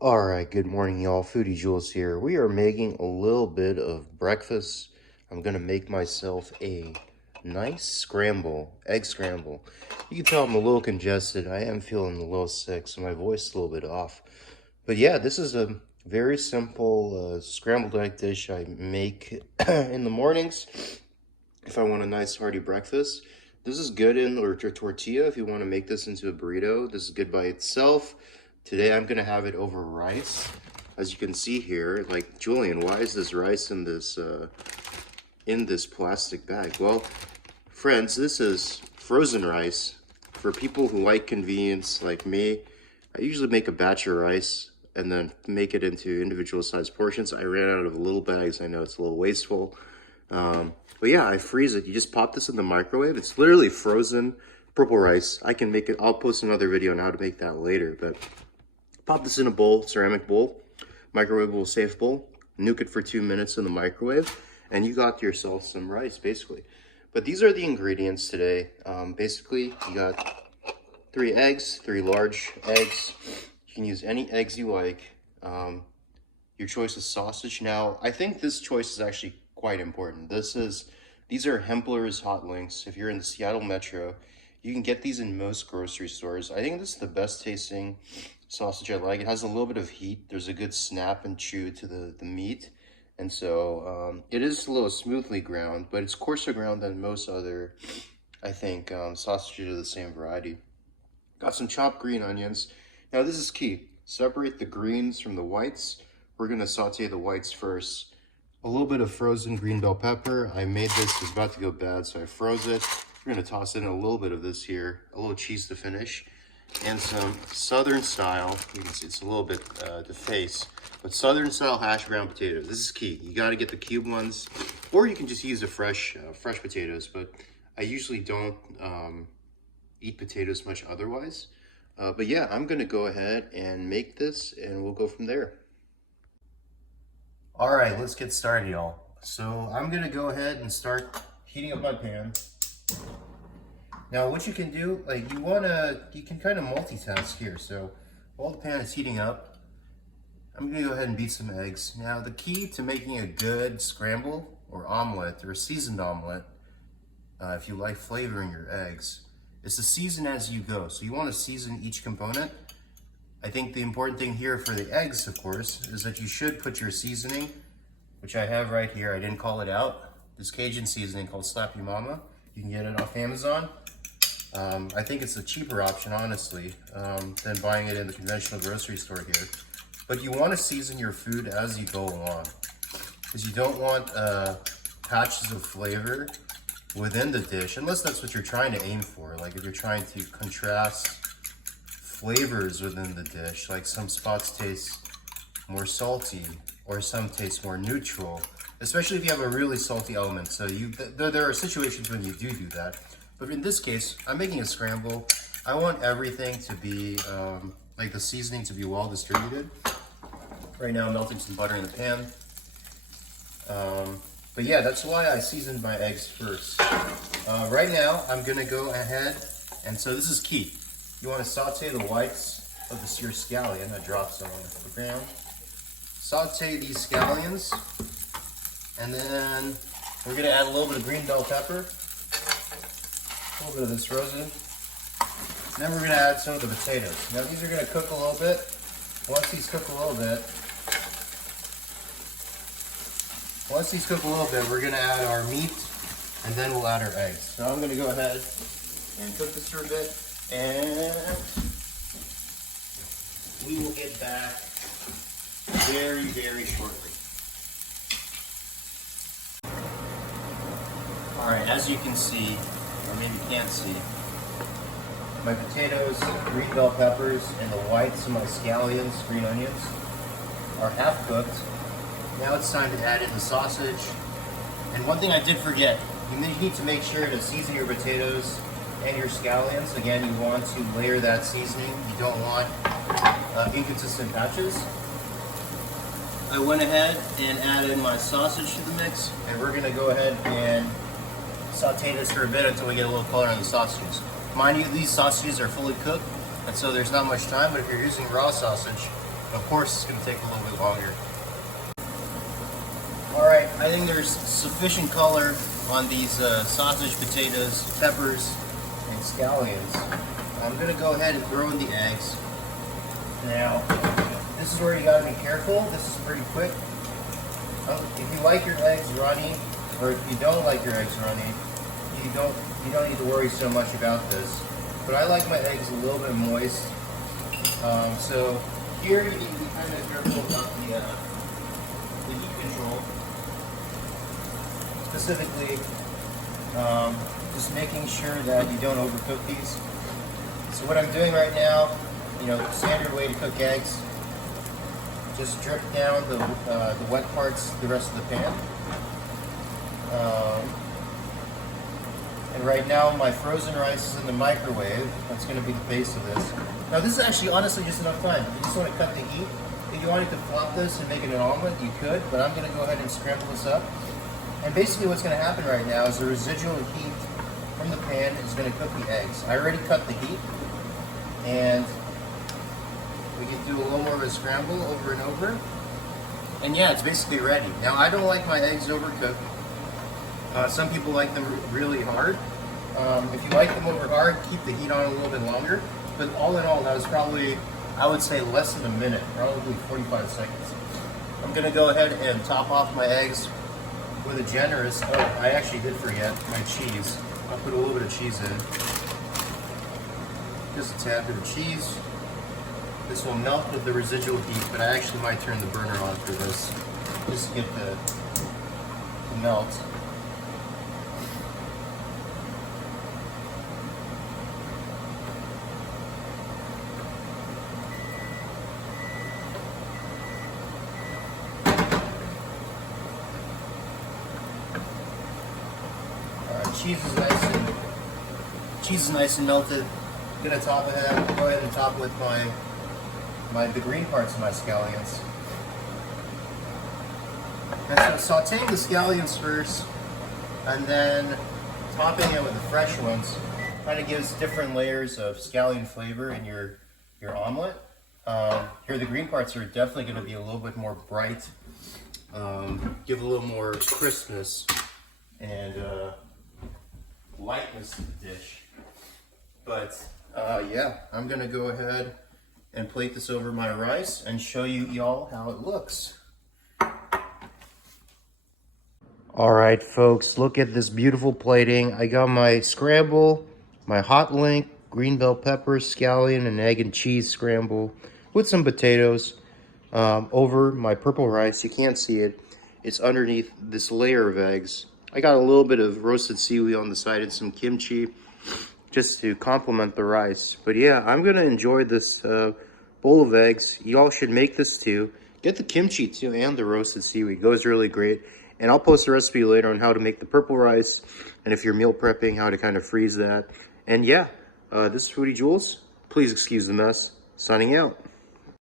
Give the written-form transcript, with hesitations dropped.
All right, good morning, y'all. Foodie Jules here. We are making a little bit of breakfast. I'm gonna make myself a nice scramble, egg scramble. You can tell I'm a little congested. I am feeling a little sick, so my voice is a little bit off. But yeah, this is a very simple scrambled egg dish I make in the mornings if I want a nice hearty breakfast. This is good in or tortilla if you want to make this into a burrito. This is good by itself. Today I'm gonna have it over rice. As you can see here, like, Julian, why is this rice in this plastic bag? Well, friends, this is frozen rice. For people who like convenience like me, I usually make a batch of rice and then make it into individual sized portions. I ran out of little bags. I know it's a little wasteful. But yeah, I freeze it. You just pop this in the microwave. It's literally frozen purple rice. I can make it. I'll post another video on how to make that later. But pop this in a bowl, ceramic bowl, microwavable safe bowl. Nuke it for 2 minutes in the microwave, and you got yourself some rice, basically. But these are the ingredients today. Basically, you got 3 eggs, 3 large eggs. You can use any eggs you like. Your choice is sausage. Now, I think this choice is actually quite important. These are Hempler's hot links. If you're in the Seattle metro, you can get these in most grocery stores. I think this is the best tasting sausage I like. It has a little bit of heat. There's a good snap and chew to the meat. And so it is a little smoothly ground, but it's coarser ground than most other, I think, sausages of the same variety. Got some chopped green onions. Now this is key. Separate the greens from the whites. We're gonna saute the whites first. A little bit of frozen green bell pepper. I made this, it was about to go bad, so I froze it. We're gonna toss in a little bit of this here, a little cheese to finish, and some Southern style, you can see it's a little bit defaced, but Southern style hash brown potatoes. This is key. You gotta get the cube ones, or you can just use the fresh potatoes, but I usually don't eat potatoes much otherwise. But yeah, I'm gonna go ahead and make this and we'll go from there. All right, let's get started, y'all. So I'm gonna go ahead and start heating up my pan. Now what you can do, like, you can kind of multitask here. So while the pan is heating up, I'm gonna go ahead and beat some eggs. Now the key to making a good scramble or omelet or seasoned omelet, if you like flavor in your eggs, is to season as you go. So you wanna season each component. I think the important thing here for the eggs, of course, is that you should put your seasoning, which I have right here. I didn't call it out. This Cajun seasoning called Slap Your Mama. You can get it off Amazon. I think it's a cheaper option, honestly, than buying it in the conventional grocery store here. But you want to season your food as you go along, because you don't want patches of flavor within the dish, unless that's what you're trying to aim for. Like if you're trying to contrast flavors within the dish, like some spots taste more salty or some taste more neutral, especially if you have a really salty element. So there are situations when you do that, but in this case I'm making a scramble. I want everything to be like the seasoning to be well distributed. Right now I'm melting some butter in the pan, but yeah, that's why I seasoned my eggs first. Right now I'm gonna go ahead, and so this is key. You want to saute the whites of your scallion. I dropped some on the ground. Saute these scallions, and then we're going to add a little bit of green bell pepper, a little bit of this frozen, and then we're going to add some of the potatoes. Now these are going to cook a little bit. Once these cook a little bit, we're going to add our meat, and then we'll add our eggs. So I'm going to go ahead and cook this for a bit, and we will get back very, very shortly. All right, as you can see, or maybe you can't see, my potatoes, green bell peppers, and the whites of my scallions, green onions, are half cooked. Now it's time to add in the sausage. And one thing I did forget, you need to make sure to season your potatoes and your scallions. Again, you want to layer that seasoning. You don't want inconsistent patches. I went ahead and added my sausage to the mix, and we're gonna go ahead and saute this for a bit until we get a little color on the sausages. Mind you, these sausages are fully cooked, and so there's not much time, but if you're using raw sausage, Of course, it's going to take a little bit longer. Alright, I think there's sufficient color on these sausage, potatoes, peppers, and scallions. I'm going to go ahead and throw in the eggs. Now, this is where you got to be careful. This is pretty quick. If you like your eggs runny, or if you don't like your eggs runny, you don't need to worry so much about this. But I like my eggs a little bit moist. So here you need to be kind of careful about the heat control. Specifically, just making sure that you don't overcook these. So what I'm doing right now, the standard way to cook eggs, just drip down the wet parts the rest of the pan. And right now my frozen rice is in the microwave. That's going to be the base of this. Now this is actually honestly just enough time. You just want to cut the heat. If you wanted to flop this and make it an omelet, you could, but I'm going to go ahead and scramble this up. And basically what's going to happen right now is the residual heat from the pan is going to cook the eggs. I already cut the heat, and we can do a little more of a scramble over and over. And yeah, it's basically ready. Now I don't like my eggs overcooked. Some people like them really hard. If you like them over hard, keep the heat on a little bit longer. But all in all, that was probably, I would say, less than a minute, probably 45 seconds. I'm gonna go ahead and top off my eggs with a generous, I actually did forget my cheese. I'll put a little bit of cheese in. Just a tad bit of cheese. This will melt with the residual heat, but I actually might turn the burner on for this, just to get the melt. Cheese is nice and melted. I'm gonna go ahead and top with the green parts of my scallions. And so sauteing the scallions first, and then topping it with the fresh ones kind of gives different layers of scallion flavor in your omelet. Here the green parts are definitely going to be a little bit more bright, give a little more crispness and lightness to the dish. But yeah, I'm gonna go ahead and plate this over my rice and show y'all how it looks. All right, folks, look at this beautiful plating. I got my scramble, my hot link, green bell peppers, scallion, and egg and cheese scramble with some potatoes over my purple rice. You can't see it. It's underneath this layer of eggs. I got a little bit of roasted seaweed on the side and some kimchi just to complement the rice. But yeah, I'm gonna enjoy this bowl of eggs. Y'all should make this too. Get the kimchi too and the roasted seaweed. It goes really great. And I'll post a recipe later on how to make the purple rice, and if you're meal prepping, how to kind of freeze that. And yeah, this is Foodie Jules. Please excuse the mess. Signing out.